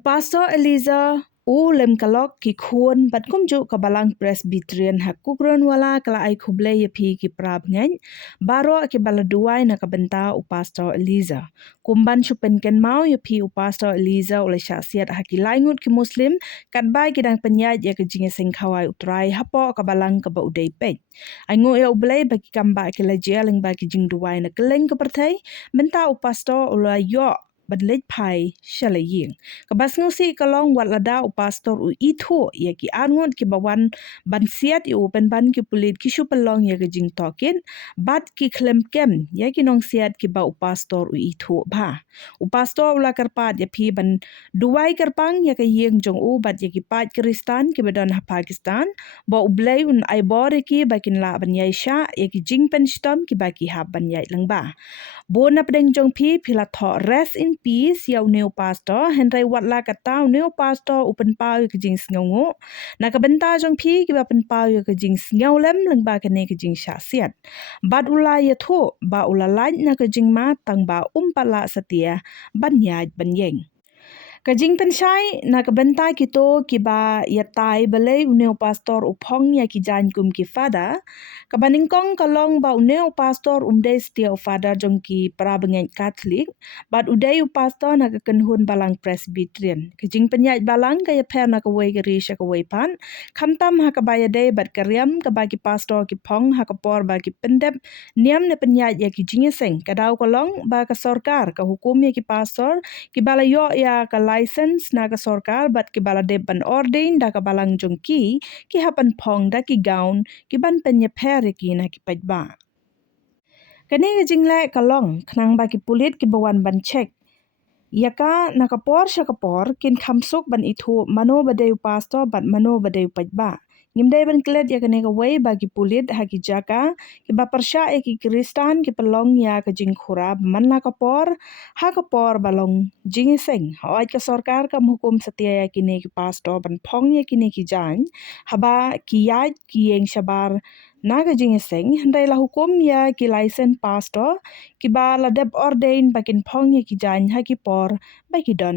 Pastor Eliza lem kalok ki khun bat kumju ka Balang Presbyterian hakukron wala kala ai khuble ye phi ki prab ngai baro ki baladuai na ka benta Pastor Eliza kumban chupen ken mau ye phi Pastor Eliza oleh siat haki laingut ki muslim kat bai ki dang penyat ye ke jinge sing khawai utrai hapo ka Balang ka ba udai pe ai ngo ye ublei bagi kamba ki la jeling bagi jing duai na keleng ke pertai benta Pastor oleh yo badlej pai shalaying kabas ngusi kalong wat lada pastor itu ya ki angot ki bawan ban siat i open ban ki pulit ki shu pelong ya ke jing tokin bat ki klem kem ya ki nong siat ki ba pastor itu ba pastor ula karpat ya pi ban duai karpang ya ke yeng jong bat ya ki pat kristan ki badan Pakistan ba ublei un ai bor ki bakin la ban yai sha ya ki jing pen stom ki ba ki hab ban yai lang ba Bona pedeng jong pi pila tho rest in peace yau neo pastor henry wat la kata neo pastor open pau ke jing sngongo na ka benta jong pi ki ba pen pau ke jing sngaulem leng ba ke ne ke jing sha siat bat ula ye tho ba ula lain na ke jing ma tang ba pala setia ban yai ban yeng Kajing pensyai na kabenta kito kiba yatai balai uneo pastor upong ya ki jan kum ki fada kabaningkong kalong ba uneo pastor umde setia fada jong ki prabengen Katolik bat udai pastor na kekenhun Balang Presbyterian kajing penyat Balang kaya per na kawai geri sya kawai pan kamtam ha kabaya dei bat karyam kabagi pastor ki pong ha kapor bagi pendep niam ne penyat ya ki jingeseng kadau kalong ba ka sorkar ka hukum ya ki pastor ki balayo ya ka license na ka sorkar bat ki bala de ban ordain da ka balang jongki ki hapan pong da ki gaun ki ban penye per ki na ki pajba kani ka jingle kalong knang ba ki pulit ki bawan ban check yaka na kapor sya kapor kin khamsuk ban itu mano badeu pastor bat mano badeu pajba ngimdai ban klet ya kane ka wei bagi pulit haki jaka ki ba persya ki kristan ki pelong ya ka jing khura man la kapor ha kapor balong jing seng hoi ka sarkar ka hukum setia ya kine ki pastor ban phong ya kine ki jan haba ki ya ki yeng shabar na ka jing seng handai la hukum ya ki license pastor ki ba la deb ordain bakin phong ya ki jan ha ki por bagi don